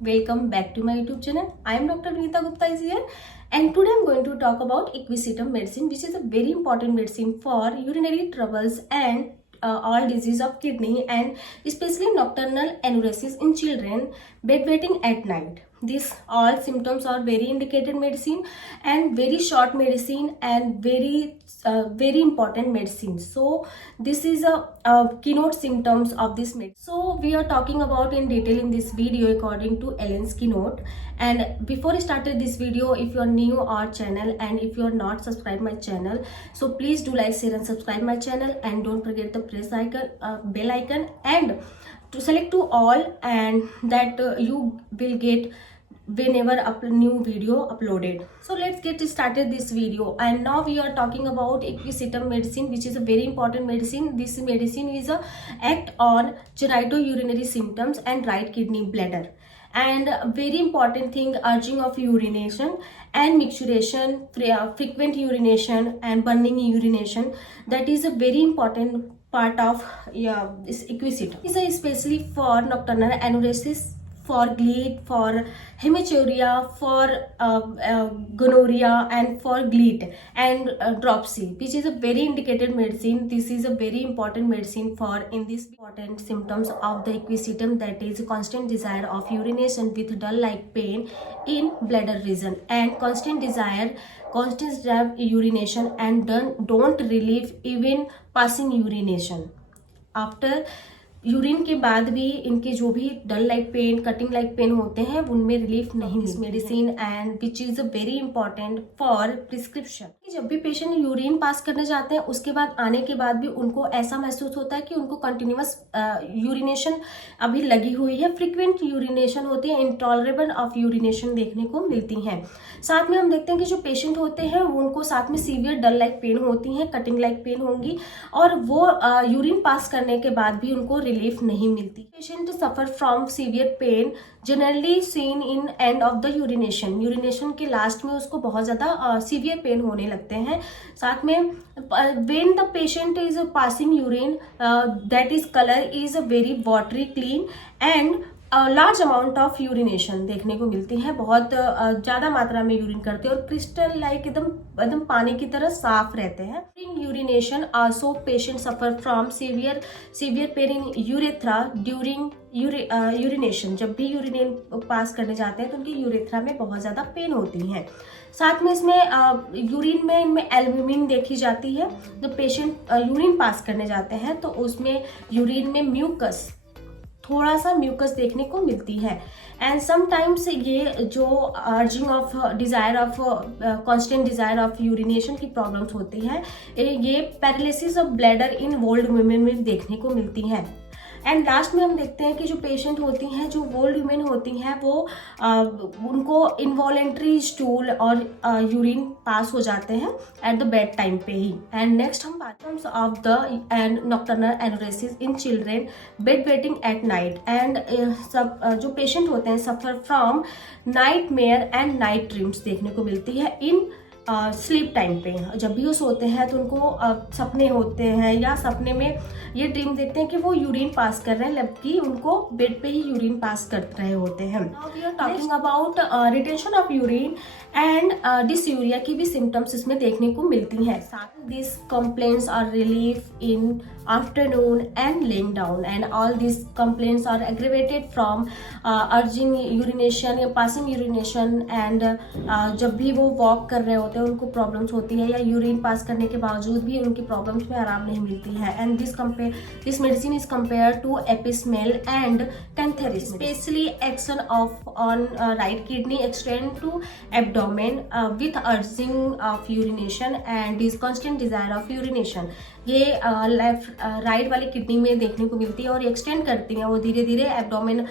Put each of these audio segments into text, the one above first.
welcome back to my YouTube channel. I am Dr. Vinita Gupta is here, and today I am going to talk about Equisetum medicine, which is a very important medicine for urinary troubles and all disease of kidney and especially nocturnal enuresis in children, bedwetting at night. These all symptoms are very indicated medicine and very short medicine and very important medicine. So this is a keynote symptoms of this medicine. So we are talking about in detail in this video according to Ellen's keynote. And before I started this video, if you are new our channel and if you are not subscribed my channel, so please do like, share and subscribe my channel, and don't forget the press icon, bell icon, and to select to all, and that you will get whenever new video uploaded. So let's get started this video. And now we are talking about Equisetum medicine, which is a very important medicine. This medicine is a act on genitourinary symptoms and right kidney bladder, and very important thing, urging of urination and micturition, frequent urination and burning urination. That is a very important part of this Equisetum. It is especially for nocturnal enuresis, for GLEAT, for hematuria, for gonorrhea, and for GLEAT and dropsy, which is a very indicated medicine. This is a very important medicine for in these important symptoms of the Equisetum, that is constant desire of urination with dull like pain in bladder region, and constant desire urination and don't relieve even passing urination. After urine के बाद भी इनके जो भी dull like pain, cutting like pain होते हैं, उनमें relief नहीं मिलती medicine, and which is very important for prescription. जब भी पेशेंट यूरिन पास करने जाते हैं उसके बाद आने के बाद भी उनको ऐसा महसूस होता है कि उनको कंटिन्यूअस यूरिनेशन अभी लगी हुई है, फ्रिक्वेंट यूरिनेशन होती है, इंटॉलरेबल ऑफ यूरिनेशन देखने को मिलती हैं. साथ में हम देखते हैं कि जो पेशेंट होते हैं उनको साथ में सीवियर डल लाइक पेन होती हैं, कटिंग लाइक पेन होंगी, और वो यूरिन पास करने के बाद भी उनको रिलीफ नहीं मिलती. Patient suffer from severe pain generally seen in end of the urination के लास्ट में उसको बहुत ज्यादा सीवियर पेन होने लगते हैं. साथ में when the patient is passing urine, that is colour is very watery clean and large amount of urination देखने को मिलती है. बहुत ज्यादा मात्रा में यूरिन करते हैं और क्रिस्टल लाइक एकदम पानी की तरह साफ रहते हैं. Urination also patient suffer from severe pain in urethra during urination. जब भी यूरिन पास करने जाते हैं तो उनकी यूरेथ्रा में बहुत ज्यादा पेन होती है. साथ में इसमें यूरिन में इनमें एल्ब्यूमिन देखी जाती है. जब पेशेंट यूरिन पास करने जाते हैं तो उसमें यूरिन में म्यूकस, थोड़ा सा म्यूकस देखने को मिलती है. एंड समटाइम्स ये जो urging of desire of constant desire of urination की प्रॉब्लम्स होती है, ये paralysis of bladder in old women में देखने को मिलती है. एंड लास्ट में हम देखते हैं कि जो पेशेंट होती हैं, जो ओल्ड वुमेन होती हैं, वो उनको इनवॉलेंट्री स्टूल और यूरिन पास हो जाते हैं एट द बेड टाइम पे ही. एंड नेक्स्ट हम बात of the and nocturnal enuresis in children, bed wetting at night. And सब जो पेशेंट होते हैं suffer from nightmare and night dreams देखने को मिलती है इन स्लीप टाइम पे. जब भी वो सोते हैं तो उनको सपने होते हैं, या सपने में ये ड्रीम देखते हैं कि वो यूरिन पास कर रहे हैं, जबकि उनको बेड पे ही यूरिन पास कर रहे होते हैं. Now we are talking about retention of urine and dysuria की भी सिम्टम्स इसमें देखने को मिलती हैं. This complaints are relief in afternoon and laying down, and all this complaints are aggravated from urging urination या पासिंग यूरिनेशन. एंड जब भी वो वॉक कर रहे होते हैं उनको प्रॉब्लम्स होती है, या यूरिन पास करने के बावजूद भी उनकी प्रॉब्लम्स में आराम नहीं मिलती है. And this medicine is compare to Apis mel and cantharis. Specially action of on right kidney extend to abdomen with urging of urination and this constant desire of urination. ये लेफ्ट राइट वाली kidney में देखने को मिलती है और extend करती हैं, वो धीरे धीरे एब्डोमेन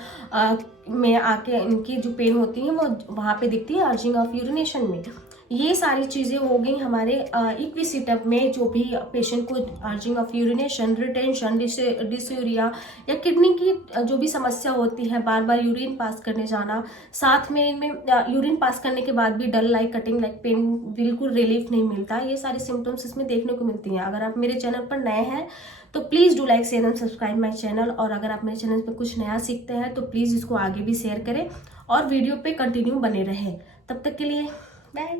में आके इनकी जो पेन होती है वो वहाँ पे दिखती है अर्जिंग ऑफ यूरिनेशन में. ये सारी चीज़ें हो गई हमारे इक्विसेटम में. जो भी पेशेंट को urging of urination, retention, dysuria या किडनी की जो भी समस्या होती है, बार बार यूरिन पास करने जाना, साथ में इनमें यूरिन पास करने के बाद भी dull like, cutting like pen, बिल्कुल रिलीफ नहीं मिलता, ये सारी सिम्टम्स इसमें देखने को मिलती हैं. अगर आप मेरे चैनल पर नए हैं तो please do like, share and subscribe my channel. और अगर आप मेरे चैनल पर कुछ नया सीखते हैं तो प्लीज़ इसको आगे भी शेयर करें और वीडियो पे कंटिन्यू बने रहें। तब तक के लिए बाय।